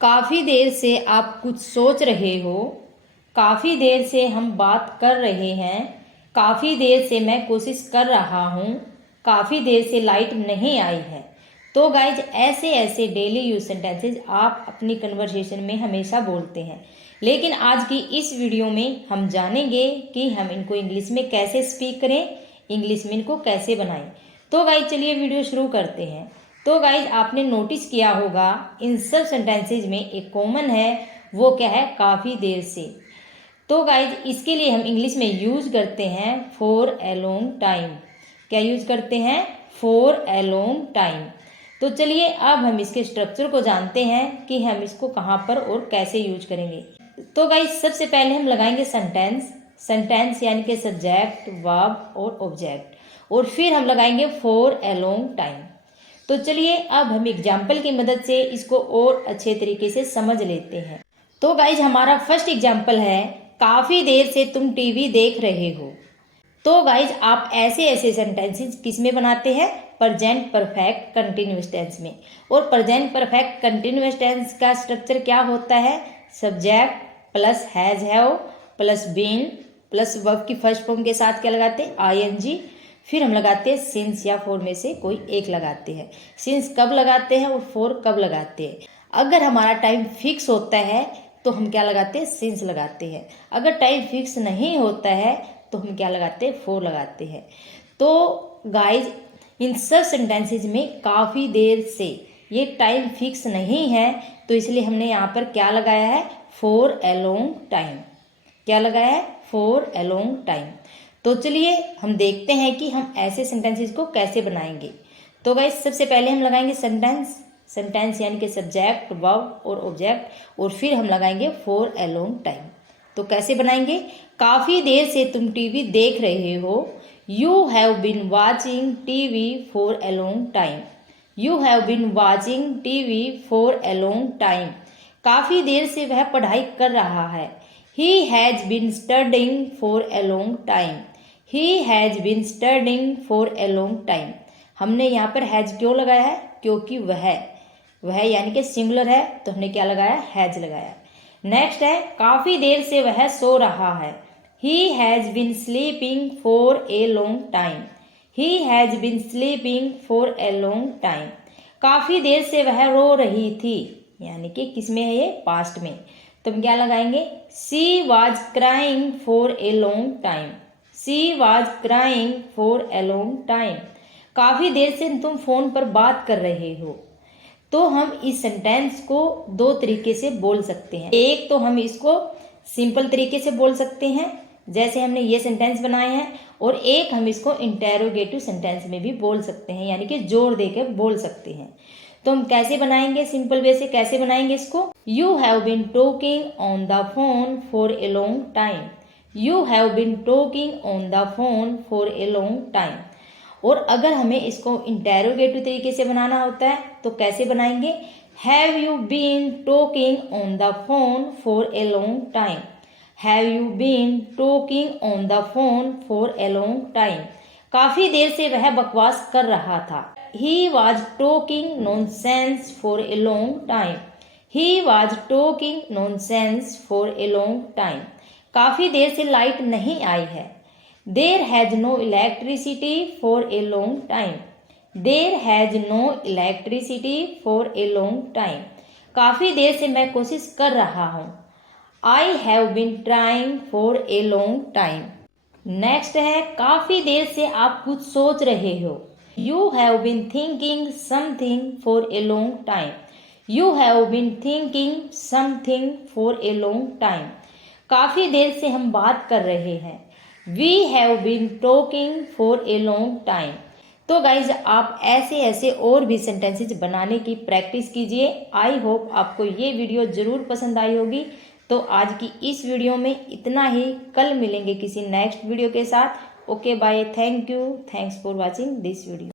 काफ़ी देर से आप कुछ सोच रहे हो। काफ़ी देर से हम बात कर रहे हैं। काफ़ी देर से मैं कोशिश कर रहा हूँ। काफ़ी देर से लाइट नहीं आई है। तो गाइज ऐसे ऐसे डेली यूज सेंटेंसेज आप अपनी कन्वर्सेशन में हमेशा बोलते हैं, लेकिन आज की इस वीडियो में हम जानेंगे कि हम इनको इंग्लिश में कैसे स्पीक करें, इंग्लिश में इनको कैसे बनाएं। तो गाइज चलिए वीडियो शुरू करते हैं। तो गाइज आपने नोटिस किया होगा इन सब सेंटेंसेज में एक कॉमन है, वो क्या है? काफ़ी देर से। तो गाइज इसके लिए हम इंग्लिश में यूज करते हैं फॉर ए लॉन्ग टाइम। क्या यूज करते हैं? For a long time. तो चलिए अब हम इसके स्ट्रक्चर को जानते हैं कि हम इसको कहाँ पर और कैसे यूज करेंगे। तो गाइज सबसे पहले हम लगाएंगे सेंटेंस। सेंटेंस यानी कि सब्जेक्ट, वर्ब और ऑब्जेक्ट, और फिर हम लगाएंगे फॉर ए लॉन्ग टाइम। तो चलिए अब हम एग्जाम्पल की मदद से इसको और अच्छे तरीके से समझ लेते हैं। तो गाइज हमारा फर्स्ट एग्जाम्पल है, काफ़ी देर से तुम टीवी देख रहे हो। तो गाइज आप ऐसे ऐसे सेंटेंसेस किस में बनाते हैं? प्रेजेंट परफेक्ट कंटिन्यूअस टेंस में। और प्रेजेंट परफेक्ट कंटिन्यूअस टेंस का स्ट्रक्चर क्या होता है? Subject plus has have plus been plus verb की फर्स्ट फॉर्म के साथ क्या लगाते हैं? आईएनजी। फिर हम लगाते हैं सिंस या फोर में से कोई एक लगाते हैं। सिंस कब लगाते हैं और फोर कब लगाते हैं? अगर हमारा टाइम फिक्स होता है तो हम क्या लगाते हैं? सिंस लगाते हैं। अगर टाइम फिक्स नहीं होता है तो हम क्या लगाते हैं? फोर लगाते हैं। तो गाइज इन सब सेंटेंसेज में काफ़ी देर से ये टाइम फिक्स नहीं है, तो इसलिए हमने यहाँ पर क्या लगाया है? For a long time. क्या लगाया है? For a long time. तो चलिए हम देखते हैं कि हम ऐसे सेंटेंसेस को कैसे बनाएंगे। तो गाइज सबसे पहले हम लगाएंगे सेंटेंस। सेंटेंस यानी कि सब्जेक्ट, वर्ब और ऑब्जेक्ट, और फिर हम लगाएंगे फॉर ए लॉन्ग टाइम। तो कैसे बनाएंगे? काफ़ी देर से तुम टीवी देख रहे हो। You have been watching TV for a long time. You have been watching TV for a long time. काफ़ी देर से वह पढ़ाई कर रहा है। He has been studying for a long time. He has been studying for a long time. हमने यहाँ पर हैज क्यों लगाया है? क्योंकि वह यानी कि सिंगुलर है, तो हमने क्या लगाया? हैज लगाया। नेक्स्ट है, काफ़ी देर से वह सो रहा है। He has been sleeping for a long time. He has been sleeping for a long time. काफ़ी देर से वह रो रही थी, यानी कि किस में है ये? पास्ट में। तो हम क्या लगाएंगे? She was crying for a long time. She was crying for a long time. काफ़ी देर से तुम फोन पर बात कर रहे हो। तो हम इस सेंटेंस को दो तरीके से बोल सकते हैं। एक तो हम इसको सिंपल तरीके से बोल सकते हैं, जैसे हमने ये सेंटेंस बनाए हैं, और एक हम इसको इंटेरोगेटिव सेंटेंस में भी बोल सकते हैं, यानी कि जोर देकर बोल सकते हैं। तो हम कैसे बनाएंगे? सिंपल वे से कैसे बनाएंगे इसको? You have been talking on the phone for a long time. You have been talking on the phone for a long time. और अगर हमें इसको इंटेरोगेटिव तरीके से बनाना होता है तो कैसे बनाएंगे? Have you been talking on the phone for a long time. Have you been talking on the phone for a long time. काफ़ी देर से वह बकवास कर रहा था। He was talking nonsense for a long time. He was talking nonsense for a long time. काफ़ी देर से लाइट नहीं आई है। There has no electricity for a long time. There has no electricity for a long time. काफ़ी देर से मैं कोशिश कर रहा हूँ। I have been trying for a long time. Next है, काफ़ी देर से आप कुछ सोच रहे हो। You have been thinking something for a long time. You have been thinking something for a long time. काफ़ी देर से हम बात कर रहे हैं। We have been talking for a long time. तो गाइज आप ऐसे ऐसे और भी सेंटेंसेस बनाने की प्रैक्टिस कीजिए। आई होप आपको ये वीडियो ज़रूर पसंद आई होगी। तो आज की इस वीडियो में इतना ही। कल मिलेंगे किसी नेक्स्ट वीडियो के साथ। Okay bye, thank you, thanks for watching this video.